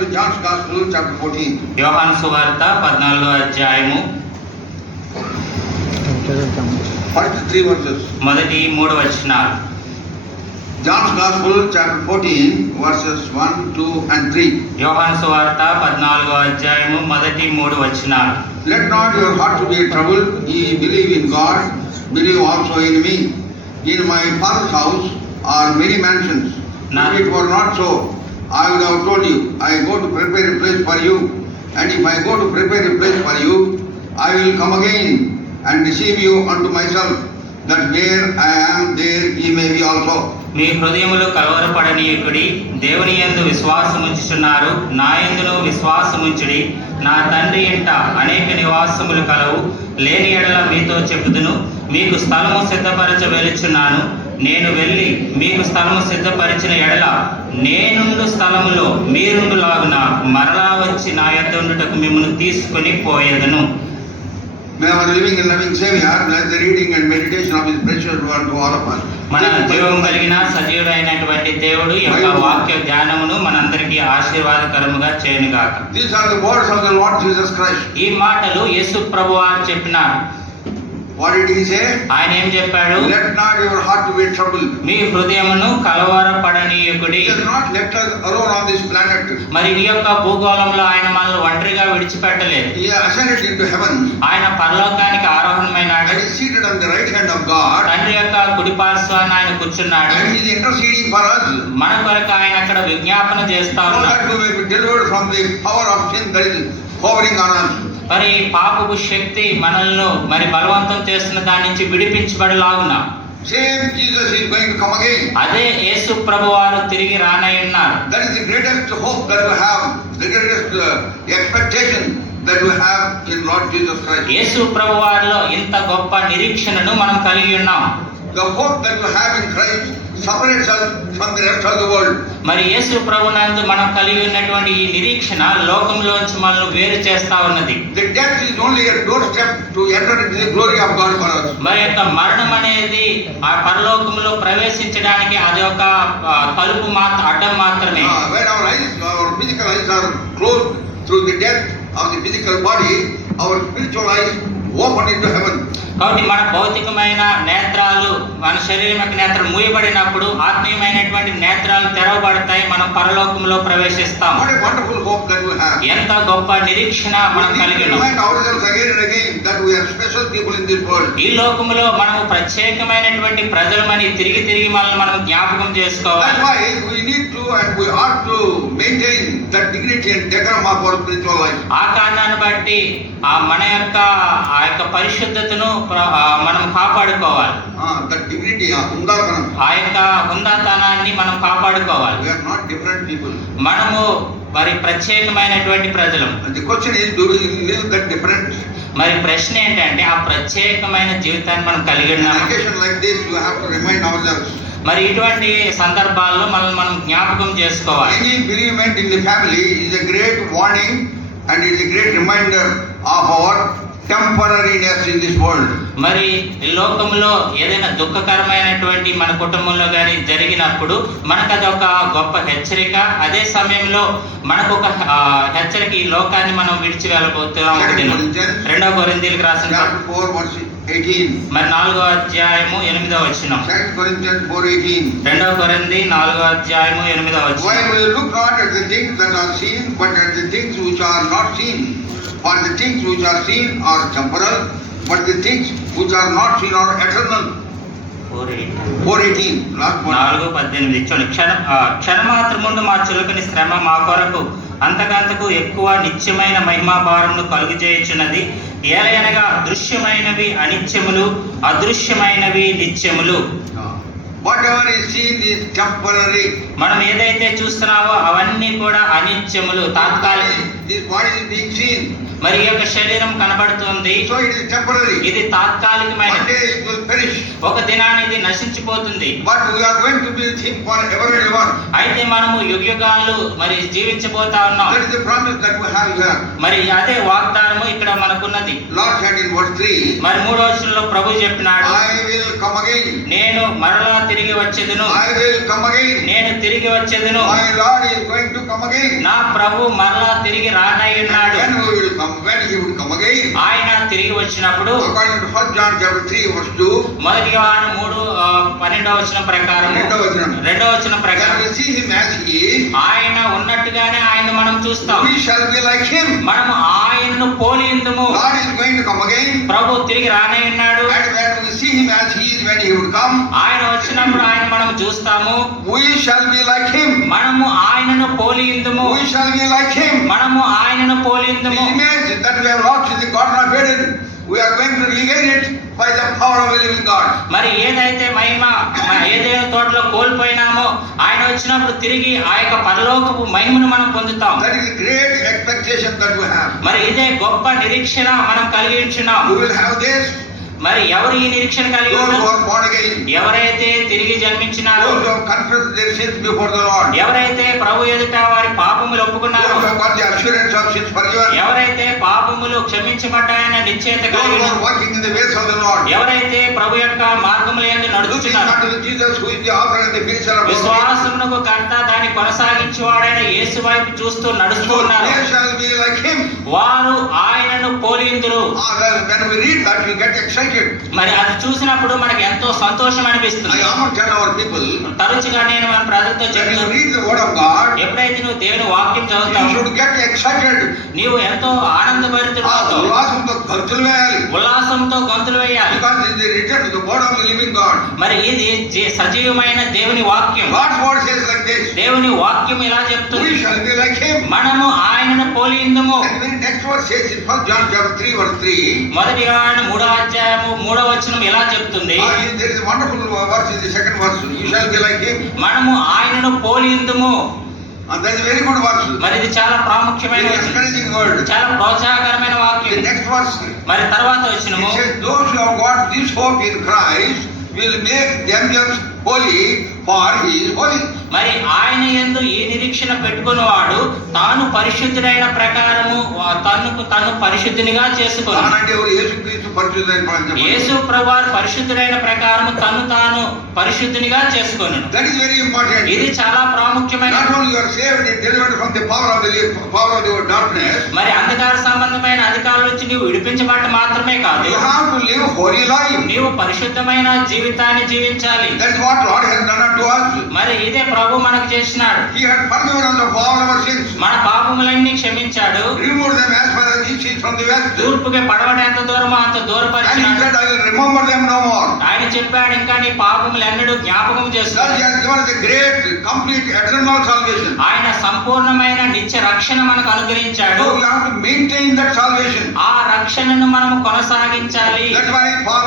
to John's Gospel, chapter 14. యోహాను సువార్త 14వ అధ్యాయము First 3 verses. మొదటి 3 వచనాలు. John's Gospel, chapter 14, verses 1, 2, and 3. యోహాను సువార్త 14వ అధ్యాయము మొదటి 3 వచనాలు. Let not your heart to be troubled. Ye believe in God, believe also in me. In my Father's house are many mansions. If it were not so, I would have told you, I go to prepare a place for you. And if I go to prepare a place for you, I will come again and receive you unto myself, that where I am, there ye may be also. మీ హృదయములు కలవరపడనీయుడి, దేవుని యందు విశ్వాసముంచుచున్నారు, నా యందును విశ్వాసముంచుడి. నా తండ్రి ఇంట అనేక నివాసములు కలవు, లేని ఎడల మీతో చెప్పుదును. మీకు స్థలము సిద్ధపరచ వెలుచున్నాను. నేను వెళ్ళి మీకు స్థలము సిద్ధపరిచిన ఎడల నేనుండు స్థలములో మీరుండులాగున మరలా వచ్చి నా యొద్ద ఉండుటకు మిమ్మల్ని తీసుకుని పోయేదను. May our living and loving Savior bless the reading and meditation of His precious word to all of us. మన జీవం కలిగిన సజీవుడైనటువంటి దేవుడు యొక్క వాక్య ధ్యానమును మనందరికీ ఆశీర్వాదకరముగా చేయనుగాక. These are the words of the Lord Jesus Christ. ఈ మాటలు యేసు ప్రభువారు చెప్పినారు. What did He say? ఆయన ఏం చెప్పాడు? Let not your heart be troubled. మీ హృదయమును కలవరపడనీయుడి. He has not left us alone on this planet. మరి ఈ యొక్క భూగోళంలో ఆయన మనల్ని ఒంటరిగా విడిచిపెట్టలేదు. He ascended into heaven. ఆయన పరలోకానికి ఆరోహణమైనాడు. And is seated on the right hand of God. తండ్రి యొక్క కుడి పార్శ్వాన ఆయన కూర్చున్నాడు. And He is interceding for us. మన కొరకు ఆయన అక్కడ విజ్ఞాపన చేస్తా So ఉన్నాడు. that we may be delivered from the power of sin that is hovering on us. మరి పాపపు శక్తి మనల్ని మరి బలవంతం చేస్తున్న దాని నుంచి విడిపించబడలాగున Same Jesus is going to come again. అదే యేసు ప్రభువారు తిరిగి రానయ్యున్నారు. That is the greatest hope that we have, the greatest expectation that we have in Lord Jesus Christ. యేసు ప్రభువారిలో ఇంత గొప్ప నిరీక్షణను మనం కలిగి ఉన్నాం. The hope that we have in Christ separates us from the rest of the world. మరి యేసు ప్రభునందు మనం కలిగి ఉన్నటువంటి ఈ నిరీక్షణ లోకంలోంచి మనల్ని వేరు చేస్తా ఉన్నది. The death is only a doorstep to enter into the glory of God for us. మరి యొక్క మరణం అనేది ఆ పరలోకంలో ప్రవేశించడానికి అది ఒక తలుపు అడ్డం మాత్రమే. When our physical eyes are closed through the death of the physical body, our spiritual eyes open into heaven. కాబట్టి మన భౌతికమైన నేత్రాలు, మన శరీరం యొక్క నేత్రం మూయబడినప్పుడు ఆత్మీయమైనటువంటి నేత్రాలు తెరవబడతాయి, మనం పరలోకంలో ప్రవేశిస్తాం. What a wonderful hope that we have. ఎంత గొప్ప నిరీక్షణ మనం కలిగి ఉన్నాం. Remind ourselves again and again that we are special people in this world. ఈ లోకములో మనము ప్రత్యేకమైనటువంటి ప్రజలమని తిరిగి తిరిగి మనం జ్ఞాపకం చేసుకోవాలి. That's why we need to and we ought to maintain that dignity and decorum of our spiritual life. ఆ కారణాన్ని బట్టి మన యొక్క ఆ యొక్క పరిశుద్ధతను మనం కాపాడుకోవాలి. That dignity, hundakanam. ఆ యొక్క హుందాతనాన్ని మనం కాపాడుకోవాలి. We are not different people. మనము మరి ప్రత్యేకమైనటువంటి ప్రజలం. And the question is, do we live that different? మరి ప్రశ్న ఏంటంటే ఆ ప్రత్యేకమైన జీవితాన్ని మనం కలిగి In ఉన్నాము. an occasion like this, you have to remind ourselves. మరి ఇటువంటి సందర్భాల్లో మనం జ్ఞాపకం చేసుకోవాలి. Any bereavement in the family is a great warning and it is a great reminder of our temporariness in this world. మరి ఈ లోకంలో ఏదైనా దుఃఖకరమైనటువంటి మన కుటుంబంలో కానీ జరిగినప్పుడు మనకు అది ఒక గొప్ప హెచ్చరిక. అదే సమయంలో మనకు ఒక హెచ్చరిక, ఈ లోకాన్ని మనం విడిచి వెళ్ళబోతున్నాం. 2 కొరింథీయులకు రాసిన Chapter 4 verse 18. మరి 4వ అధ్యాయము 8వ వచనం. 2 Corinthians 4:18. 2 కొరింథీ 4వ అధ్యాయము 8వ వచనం. While we look not at the things that are seen, but at the things which are not seen. For the things which are seen are temporal, but the things which are not seen are eternal. 4:18. Last one. 4:18 చూడండి. క్షణమాత్రముందు మా చులకని శ్రమ మా కొరకు అంతకంతకు ఎక్కువ నిత్యమైన మహిమా భారమును కలుగజేయుచున్నది. ఏలయనగా దృశ్యమైనవి అనిత్యములు, అదృశ్యమైనవి నిత్యములు. Whatever is seen is temporary. మనం ఏదైతే చూస్తున్నామో అవన్నీ కూడా అనిత్యములు, తాత్కాలిక. This body is being seen. మరి ఈ యొక్క శరీరం కనబడుతుంది. So it is temporary. ఇది తాత్కాలికమైన. One day it will perish. ఒక దినాన్ని ఇది నశించిపోతుంది. But we are going to be with him for ever and ever. అయితే మనము యుగయుగాలు మరి జీవించబోతా ఉన్నాం. That is the promise that we have here. మరి అదే వాగ్దానము ఇక్కడ మనకున్నది. Lord said in verse 3, మరి 3వ వచనంలో ప్రభు చెప్పినాడు, I will come again. నేను మరలా తిరిగి వచ్చేదను. I will come again. నేను తిరిగి వచ్చేదను. My Lord is going to come again. నా ప్రభు మరలా తిరిగి రానయ్యున్నాడు. When he will come again. ఆయన తిరిగి వచ్చినప్పుడు According to 1 John chapter 3 verse 2, మొదటి యోహాను 3:12 వచనం ప్రకారం, రెండవ వచనం. రెండవ వచనం When ప్రకారం we see him as he is, ఆయన ఉన్నట్టుగానే ఆయన మనం చూస్తాం. we shall be like him. మనము ఆయనను పోలియుందుము. God is going to come again. ప్రభు తిరిగి రానయ్యున్నాడు. And when we see him as he is, when he would come, ఆయన వచ్చినప్పుడు ఆయన మనం చూస్తాము. we shall be like him. మనము ఆయనను పోలియుందుము. We shall be like him. మనము ఆయనను The పోలియుందుము. image that we have lost in the Garden of Eden, we are going to regain it by the power of the living God. మరి ఏదైతే మహిమ ఏదైనా తోటలో కోల్పోయినామో ఆయన వచ్చినప్పుడు తిరిగి ఆ యొక్క పరలోకపు మహిమను మనం పొందుతాం. That is the great expectation that we have. మరి ఇదే గొప్ప నిరీక్షణ మనం కలిగి ఉంచున్నాం. We will have this. మరి ఎవరు ఈ నిరీక్షణ కలిగి Those who ఉన్నారు? are born again, ఎవరైతే తిరిగి జన్మించినారో, those who have confessed their sins before the Lord, ఎవరైతే ప్రభు ఎదుట వారి పాపములు ఒప్పుకున్నారో, those who have got the assurance of sins forgiven, ఎవరైతే పాపములు క్షమించబడ్డాయన్న నిశ్చయత those కలిగి who ఉన్నారు, are walking in the ways of the Lord, ఎవరైతే ప్రభు యొక్క మార్గముల యందు looking నడుచుచున్నారో, unto Jesus who is the author and the finisher of our faith. విశ్వాసమునకు కర్త దాన్ని కొనసాగించువాడైన యేసు వైపు చూస్తూ నడుస్తూ So ఉన్నారు. they shall be like him. వారు ఆయనను పోలియుందురు. When we read that, we get excited. మరి అది చూసినప్పుడు మనకి ఎంతో సంతోషం అనిపిస్తుంది. I often tell our people, తరచుగా నేను మన ప్రజలతో when you చెప్తాను, read the word of God, ఎప్పుడైతే నువ్వు దేవుని వాక్యం you చదువుతావు should get excited. నీవు ఎంతో ఆనందభరితుడవుతావు. ఉల్లాసంతో గంతులు వేయాలి. ఉల్లాసంతో గొంతులు వేయాలి. Because it is written to the word of the living God. మరి ఇది సజీవమైన దేవుని వాక్యం. God's word says like this, దేవుని వాక్యం ఇలా చెప్తుంది, we shall be like him. మనము ఆయనను పోలియుందుము. And the next verse says in 1 John chapter 3 verse 3, మొదటి యోహాను 3వ అధ్యాయము 3వ వచనం ఇలా చెప్తుంది, there is a wonderful verse in the second verse, you shall be like him. మనము ఆయనను పోలియుందుము. And that is a very good verse. మరి ఇది చాలా ప్రాముఖ్యమైన Very వచనం, encouraging word. చాలా ప్రోత్సాహకరమైన The వాక్యం. next verse, మరి తర్వాత it వచనము, says, those who have got this hope in Christ will make themselves holy, for he is holy. మరి ఆయన యందు ఈ నిరీక్షణ పెట్టుకున్నవాడు తాను పరిశుద్ధుడైన ప్రకారము తను పరిశుద్ధునిగా చేసుకొను. అంటే ఎవరు? యేసుక్రీస్తు పరిశుద్ధుడైన ప్రకారం. యేసు ప్రభువారు పరిశుద్ధుడైన ప్రకారము తాను పరిశుద్ధునిగా చేసుకొను. That is very important. ఇది చాలా ప్రాముఖ్యమైన. Not only you are saved and delivered from the power of the darkness, మరి అంధకార సంబంధమైన అధికారుల నుంచి నీవు విడిపించబడ్డ మాత్రమే కాదు, you have to live holy life. నీవు పరిశుద్ధమైన జీవితాన్ని జీవించాలి. That is what Lord has done unto us. మరి ఇదే ప్రభు మనకు చేసినాడు. He had forgiven us of all our sins, మన పాపములన్నీ క్షమించాడు. removed them as far as east is from the west. తూర్పుకి పడవటి ఎంత దూరమో అంత And he దూరపరిచినాడు. said, I will remember them no more. ఆయన చెప్పాడు, ఇంకా నీ పాపములు ఎన్నడూ జ్ఞాపకం Thus he చేస్తాడు. has given us a great, complete, eternal salvation. ఆయన సంపూర్ణమైన నిత్య రక్షణ మనకు అనుగ్రహించాడు. So we have to maintain that salvation. ఆ రక్షణను మనము కొనసాగించాలి. That's why Paul